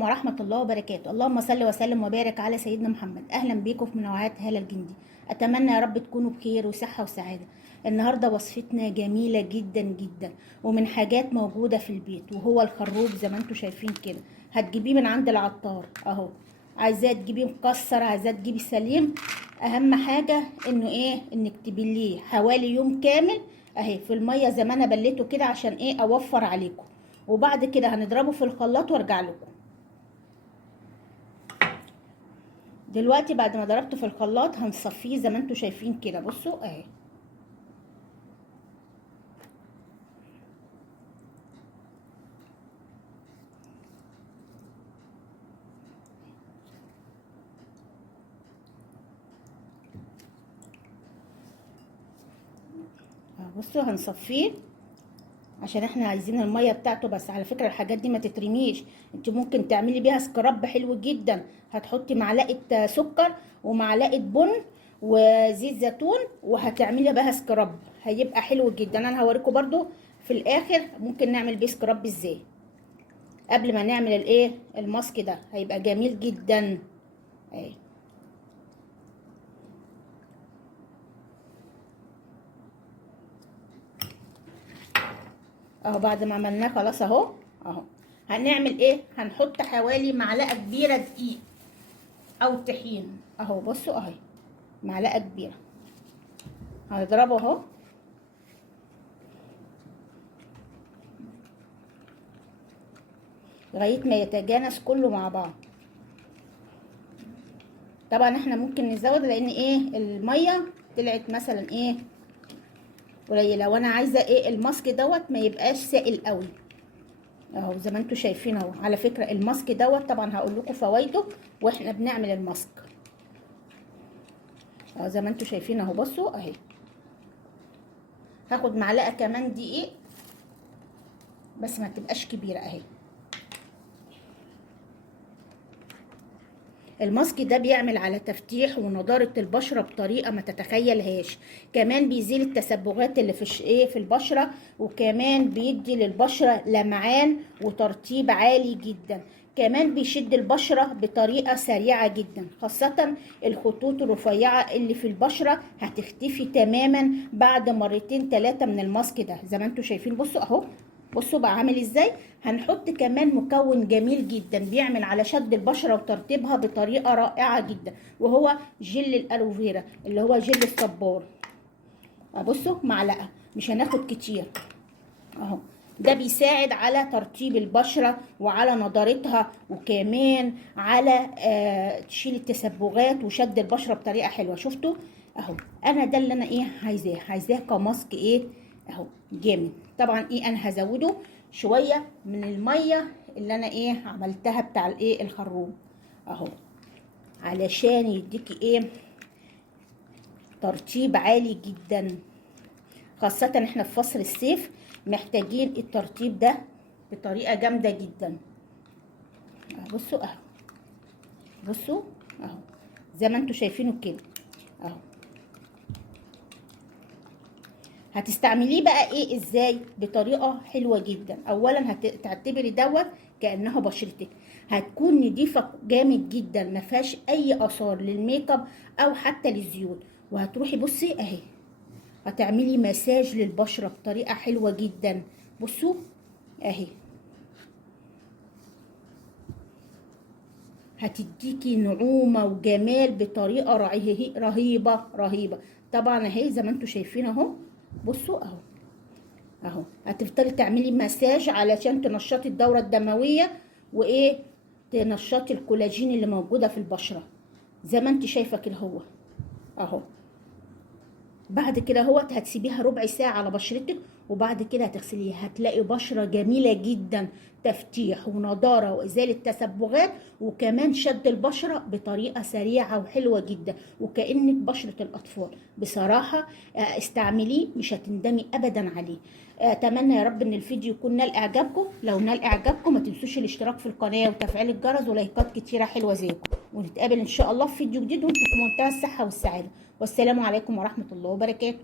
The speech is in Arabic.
عليكم ورحمة الله وبركاته. اللهم صل وسلم وبارك على سيدنا محمد. أهلا بيكم في منوعات هالة الجندي. أتمنى يا رب تكونوا بخير وصحة وسعادة. النهاردة وصفتنا جميلة جدا جدا ومن حاجات موجودة في البيت، وهو الخروب زي ما انتوا شايفين كده. هتجيبيه من عند العطار اهو، عايزاه تجيبيه مكسر، عايزاه تجيبيه سليم. اهم حاجة انك تبليه حوالي يوم كامل اهي في المية زي ما انا بليته كده، عشان اوفر عليكم. وبعد كده هنضربه في الخلاط وارجع لكم. دلوقتي بعد ما ضربته في الخلاط هنصفيه زي ما انتوا شايفين كده. بصوا اهي، بصوا هنصفيه عشان احنا عايزين الميه بتاعته بس. على فكره الحاجات دي ما تترميش، انت ممكن تعملي بيها سكراب حلو جدا. هتحطي معلقه سكر ومعلقه بن وزيت زيتون وهتعملي بيها سكراب، هيبقى حلو جدا. انا هوريكم برضو في الاخر ممكن نعمل بيه سكراب ازاي قبل ما نعمل الماسك ده، هيبقى جميل جدا اهي. اهو بعد ما عملناه خلاص اهو. هنعمل هنحط حوالي معلقه كبيره دقيق او طحين اهو. بصوا اهي معلقه كبيره، هنضربه اهو لغايه ما يتجانس كله مع بعض. طبعا احنا ممكن نزود لان الميه طلعت مثلا قليله، وانا عايزه الماسك دوت ما يبقاش سائل قوي اهو زي ما انتوا شايفين اهو. على فكره الماسك دوت طبعا هقول لكم فوائده واحنا بنعمل الماسك اهو زي ما انتوا شايفين اهو. بصوا اهي، هاخد معلقه كمان دقيق بس ما تبقاش كبيره اهي. الماسك ده بيعمل على تفتيح ونضاره البشره بطريقه ما تتخيلهاش. كمان بيزيل التسبغات اللي في البشره، وكمان بيدي للبشره لمعان وترطيب عالي جدا. كمان بيشد البشره بطريقه سريعه جدا، خاصه الخطوط الرفيعه اللي في البشره هتختفي تماما بعد مرتين 3 من الماسك ده زي ما انتوا شايفين. بصوا اهو، بصوا بقى عامل ازاي. هنحط كمان مكون جميل جدا بيعمل على شد البشره وترطيبها بطريقه رائعه جدا، وهو جل الالوفيرا اللي هو جل الصبار. بصوا معلقه، مش هناخد كتير اهو. ده بيساعد على ترطيب البشره وعلى نضارتها، وكمان على تشيل التسبغات وشد البشره بطريقه حلوه. شفتوا اهو، انا ده اللي انا عايزاه كماسك اهو جامد. طبعا انا هزوده شويه من الميه اللي انا عملتها بتاع الخروب اهو، علشان يديكي ترطيب عالي جدا. خاصه احنا في فصل الصيف محتاجين الترطيب ده بطريقه جامده جدا. بصوا اهو، بصوا اهو زي ما انتوا شايفينه كده اهو. هتستعمليه بقى ازاي؟ بطريقه حلوه جدا. اولا هتعتبري دوت كانها بشرتك، هتكون نضيفه جامد جدا، ما فيهاش اي اثار للميك اب او حتى للزيوت. وهتروحي بصي اهي هتعملي مساج للبشره بطريقه حلوه جدا. بصوا اهي، هتديكي نعومه وجمال بطريقه رهيبه رهيبه. طبعا اهي زي ما انتوا شايفين اهو. بصوا اهو هتفضلي تعملي مساج علشان تنشطي الدوره الدمويه تنشطي الكولاجين اللي موجوده في البشره زي ما انت شايفه كده اهو. بعد كده هتسيبيها ربع ساعه على بشرتك، وبعد كده هتغسليها. هتلاقي بشره جميله جدا، تفتيح ونضاره وازاله تسبغات، وكمان شد البشره بطريقه سريعه وحلوه جدا، وكانك بشره الاطفال. بصراحه استعمليه مش هتندمي ابدا عليه. اتمنى يا رب ان الفيديو يكون نال اعجابكم. لو نال اعجابكم ما تنسوش الاشتراك في القناه وتفعيل الجرس ولايكات كتيره حلوه زيكم. ونتقابل ان شاء الله في فيديو جديد وانتم في منتهى الصحه والسعاده. والسلام عليكم ورحمه الله وبركاته.